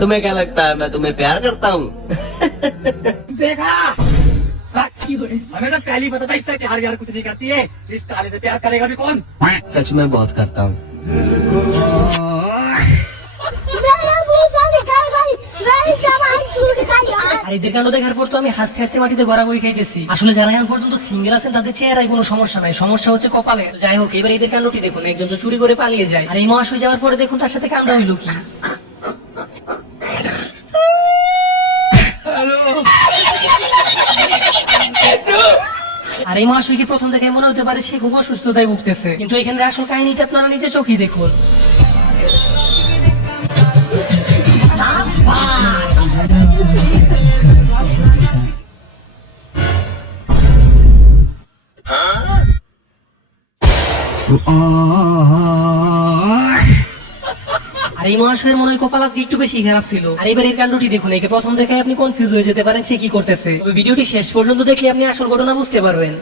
तुम्हें क्या लगता है मैं तुम्हें प्यार करता हूँ? देखा हमें तो पहली पता था इससे प्यार यार कुछ नहीं करती है। इस काले से प्यार करेगा भी कौन? सच में बहुत करता हूँ। আর এদের কাণ্ড দেখার পর তো আমি হাসতে হাসতে মাটিতে গড়াগড়ি খাইতেছি। আসলে যারা এখন পর্যন্ত সিঙ্গেল আছেন তাদের চেহারায় কোনো সমস্যা নাই, সমস্যা হচ্ছে কপালে। যাই হোক, এবার এদের কাণ্ডটি দেখুন, একজন তো চুরি করে পালিয়ে যায়, আর এই মহাশয় যাওয়ার পরে দেখুন তার সাথে কামড়া হইল কি। আর এই মহাশয়কে প্রথম দেখে মনে হতে পারে সে খুব অসুস্থতায় ভুগতেছে, কিন্তু এখানে আসল কাহিনীটা আপনারা নিজে চোখেই দেখুন। আর এই মহাশয়ের মনে হয় কপাল আজকে একটু বেশি খারাপ ছিল। আর এবার এর কাণ্ডটি দেখুন, একে প্রথম দেখে আপনি কনফিউজ হয়ে যেতে পারেন সে কি করতেছে, তবে ভিডিওটি শেষ পর্যন্ত দেখলে আপনি আসল ঘটনা বুঝতে পারবেন।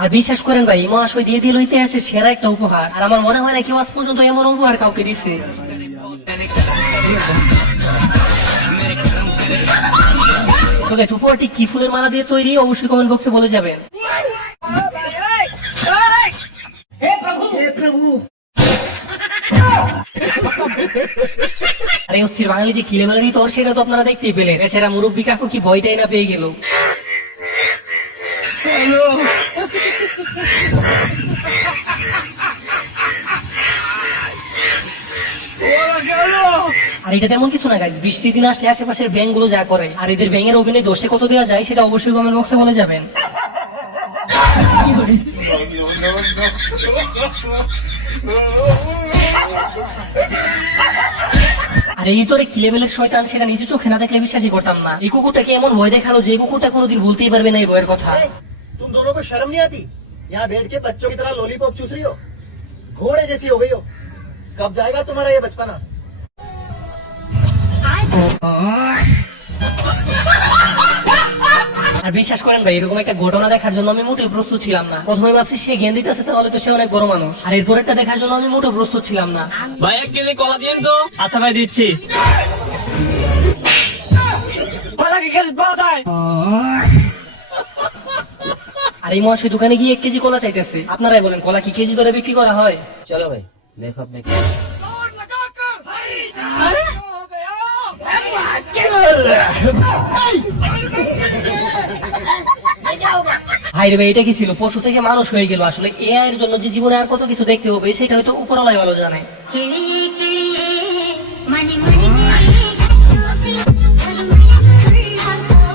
আর বিশ্বাস করেন ভাই, এই মহাশয় দিয়ে দিল ইতিহাসের সেরা একটা উপহার, আর আমার মনে হয় না কেউ আজ পর্যন্ত এমন উপহার কাউকে দিচ্ছে। তো গাইস, উপহারটি কি ফুলের মালা দিয়ে তৈরি অবশ্যই কমেন্ট বক্সে বলে যাবেন। আর এই অস্থির বাঙালি যে খিলে বেলারই তোর, সেটা তো আপনারা দেখতেই পেলেন। এছাড়া মুরব্বী কাকু কি ভয়টাই না পেয়ে গেল। আর এটা তেমন কিছু না গাইস, বৃষ্টির দিন আসলে আশেপাশের ব্যাঙ গুলো যা করে, আর এদের ব্যাঙের অভিনয় দোষে কত দেওয়া যায় সেটা অবশ্যই কমেন্ট বক্সে বলে যাবেন। আর এই তোরে খিলেবেলের শয়তান, সেটা নিজে চোখে না দেখলে বিশ্বাসই করতাম না। এই কুকুরটাকে এমন ভয় দেখালো যে কুকুরটা কোনোদিন ভুলতেই পারবে না এই ভয়ের কথা। तुम दोनों को शर्म नहीं आती? यहाँ बैठ के बच्चों की तरह लॉलीपॉप चूस रही हो, घोड़े जैसी हो गई हो। कब जाएगा तुम्हारा ये बचपना? আর বিশ্বাস করেন ভাই, এরকম একটা ঘটনা দেখার জন্য আমি মোটেও প্রস্তুত ছিলাম না। প্রথমে ভাবছি সে জ্ঞান দিতেছে, তাহলে তো সে অনেক বড় মানুষ। আর এরপরেরটা দেখার জন্য আমি মোটেও প্রস্তুত ছিলাম না। भाई 1 केजी কলা দিন তো। আচ্ছা ভাই দিচ্ছি। কলা কি কেজি পাওয়া যায়? আর এই মহাশয় দোকানে গিয়ে 1 কেজি কলা চাইতেছে। আপনারাই বলেন, কলা কি কেজি দরে বিক্রি করা হয়? चलो भाई देखो अपने ভাই রে ভাই, এটা কি ছিল? পশু থেকে মানুষ হয়ে গেল। আসলে এআই এর জন্য যে জীবনে আর কত কিছু দেখতে হবে সেটা হয়তো উপরওয়ালাই ভালো জানে।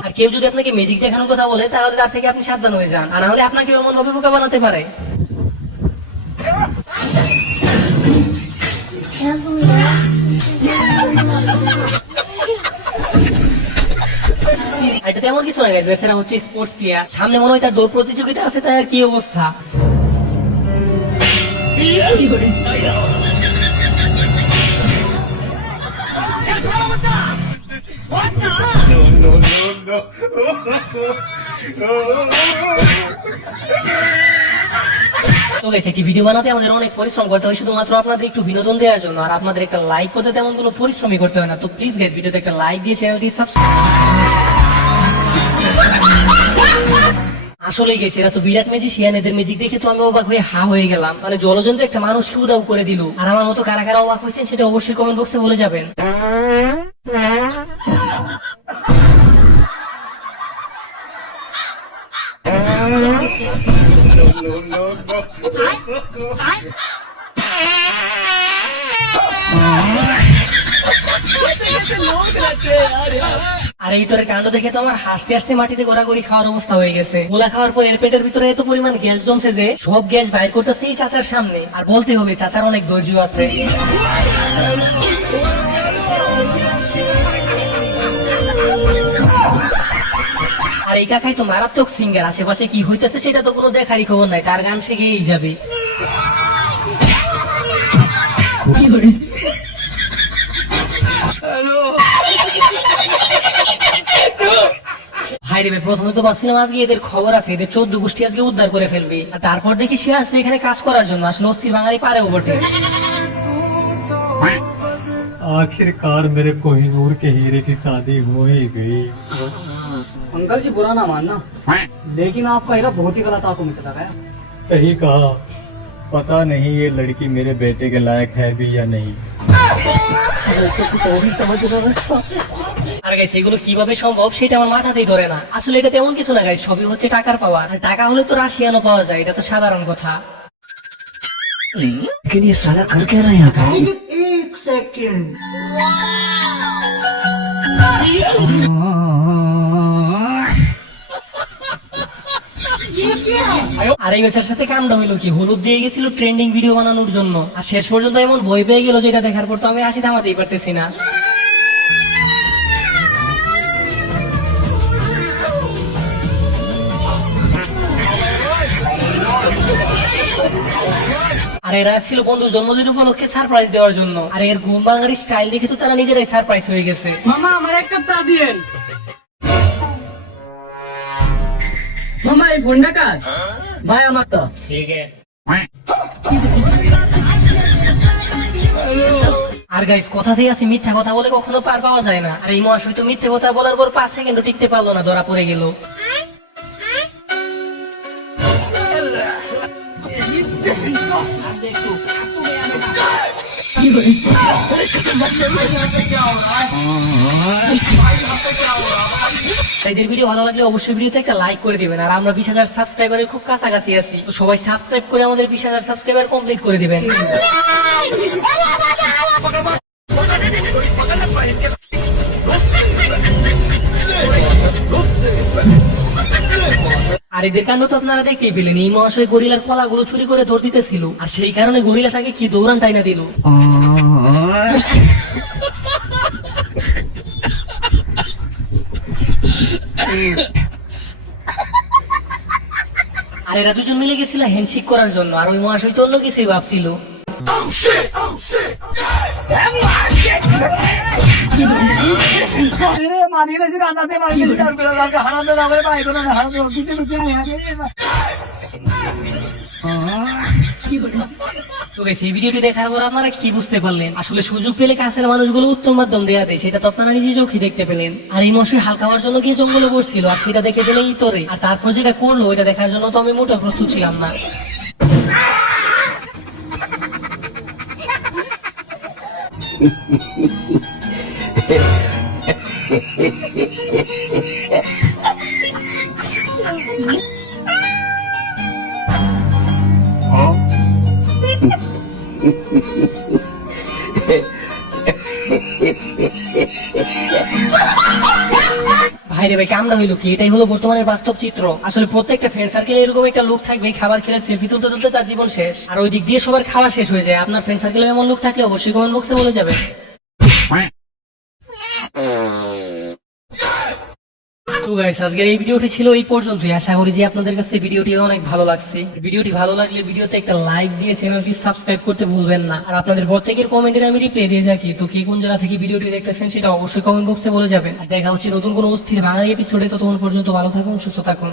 আর কেউ যদি আপনাকে ম্যাজিক দেখানোর কথা বলে, তাহলে তার থেকে আপনি সাবধান হয়ে যান, আর না হলে আপনাকে এমন ভাবে বোকা বানাতে পারে। এটা তেমন কিছু না গাইস, বেচারা হচ্ছে স্পোর্টস প্লেয়ার। সামনে মনে হয় তার দৌড় প্রতিযোগিতা আছে, তাই আর কি অবস্থা। তো গাইস, একটি ভিডিও বানাতে আমাদের অনেক পরিশ্রম করতে হয় শুধুমাত্র আপনাদের একটু বিনোদন দেওয়ার জন্য, আর আপনাদের একটা লাইক করতে তেমন কোনো পরিশ্রমই করতে হয় না। তো প্লিজ গাইস, ভিডিওতে একটা লাইক দিয়ে চ্যানেলটি সাবস্ক্রাইব। আসলে গেছি, এরা তো বিরাট ম্যাজিশিয়ান। এদের ম্যাজিক দেখে তো আমি অবাক হয়ে হা হয়ে গেলাম। মানে জলজন্ত একটা মানুষকে উদাও করে দিল। আর আমার মতো কারা কারা অবাক হয়েছেন সেটা অবশ্যই কমেন্ট বক্সে বলে যাবেন। আর এই তোর কাণ্ড দেখে তো আমার হাসতে হাসতে মাটিতে গড়াগড়ি খাওয়ার অবস্থা হয়ে গেছে। মুলা খাওয়ার পর এর পেটের ভিতরে এত পরিমাণ গ্যাস জমছে যে সব গ্যাস বাইর করতেছে এই চাচার সামনে। আর বলতে হবে, চাচার অনেক ধৈর্য আছে। আর এই কাকাই তো মারাত্মক সিঙ্গার। আশেপাশে কি হইতেছে সেটা তো কোনো দেখারই খবর নাই, তার গান সে গেয়েই যাবে। ভাই রে ভাই, প্রথমে তো ভাবছিলাম আজকে এদের খবর আছে, এদের 14 গোষ্ঠী আজকে উদ্ধার করে ফেলবে, আর তারপর দেখি সে আসছে এখানে কাজ করার জন্য। আসলে অস্থির বাঙালি পারেও বটে। आखिरकार मेरे कोहिनूर के हीरे की शादी हो ही गई। अंकल जी बुरा ना मानना, लेकिन आपका हीरा बहुत ही गलत हाथों में चला गया। सही कहा, पता नहीं ये लड़की मेरे बेटे के लायक है भी या नहीं। আর গাইস এগুলো কিভাবে সম্ভব সেটা আমার মাথাতেই ধরে না। আসলে এটা তেমন কিছু না গাইস, সবই হচ্ছে টাকার পাওয়ার। আর টাকা হলে তো রাশিয়ানও পাওয়া যায়, এটা তো সাধারণ কথা। আর এই বেচার সাথে কামটা হইলো কি, হলুদ দিয়ে গেছিল ট্রেন্ডিং ভিডিও বানানোর জন্য, আর শেষ পর্যন্ত এমন ভয় পেয়ে গেল যেটা দেখার পর তো আমি হাসি থামাতেই পারতেছি না। আর এরা আসছিল বন্ধুর জন্মদিন উপলক্ষে সারপ্রাইজ দেওয়ার জন্য। আর এর ঘুম বাঙালির স্টাইল দেখে তো তারা নিজেরাই সারপ্রাইজ হয়ে গেছে। मामा हमारे एक कप चाय दिएन। मामा ये फोन डाकात भाई আমার তো আর গাইস, কথাতেই আছে মিথ্যা কথা বলে কখনো পার পাওয়া যায় না। আর এই মহাশয় তো মিথ্যে কথা বলার পর 5 সেকেন্ডও টিকতে পারলো না, ধরা পড়ে গেল। এদের ভিডিও ভালো লাগলে অবশ্যই ভিডিওতে একটা লাইক করে দিবেন। আর আমরা 20,000 সাবস্ক্রাইবারের খুব কাছাকাছি আছি, তো সবাই সাবস্ক্রাইব করে আমাদের 20,000 সাবস্ক্রাইবার কমপ্লিট করে দিবেন। আর এদের কাণ্ড তো আপনারা দেখতেই পেলেন, এই মহাশয় গরিলার কলাগুলো চুরি করে দৌড় দিতেছিল, আর সেই কারণে গরিলা তাকে কি দৌড়ান টাইনা দিল। আর এরা দুজন মিলে গেছিল হ্যান্ডশেক করার জন্য, আর ওই মহাশয় তো অন্য কিছুই ভাবছিল। তো guys, এই ভিডিওটি দেখার পর আপনারা কি বুঝতে পারলেন? আসলে সুযোগ পেলে কাছের মানুষগুলো উত্তম মাধ্যম দেয়া দেয়, সেটা তো আপনারা নিজে চোখে দেখতে পেলেন। আর এই মশাই হালকা হওয়ার জন্য গিয়ে জঙ্গলে বসছিল, আর সেটা দেখে পেলে ইতরে, আর তারপর যেটা করলো ওইটা দেখার জন্য তো আমি মোটেও প্রস্তুত ছিলাম না। ভাই রে ভাই, কামটা হইলো কি, এটাই হলো বর্তমানের বাস্তব চিত্র। আসলে প্রত্যেকটা ফ্রেন্ড সার্কেলে এরকম একটা লোক থাকবে, খাবার খেলে সেলফি তুলতে তুলতে তার জীবন শেষ, আর ওই দিক দিয়ে সবার খাওয়া শেষ হয়ে যায়। আপনার ফ্রেন্ড সার্কেলে এমন লোক থাকলে অবশ্যই কমেন্ট বক্সে বলে যাবে। তো গাইস, আজকের এই ভিডিওটি ছিল এই পর্যন্তই। আশা করি যে আপনাদের কাছে ভিডিওটি অনেক ভালো লাগছে। ভিডিওটি ভালো লাগলে ভিডিওতে একটা লাইক দিয়ে চ্যানেলটি সাবস্ক্রাইব করতে ভুলবেন না। আর আপনাদের প্রত্যেকের কমেন্টের আমি রিপ্লাই দিয়ে থাকি, তো কে কোন জেলা থেকে ভিডিওটি দেখতেছেন সেটা অবশ্যই কমেন্ট বক্সে বলে যাবেন। আর দেখা হচ্ছে নতুন কোনো অস্থির বাঙালি এপিসোডে। ততক্ষণ পর্যন্ত ভালো থাকুন, সুস্থ থাকুন।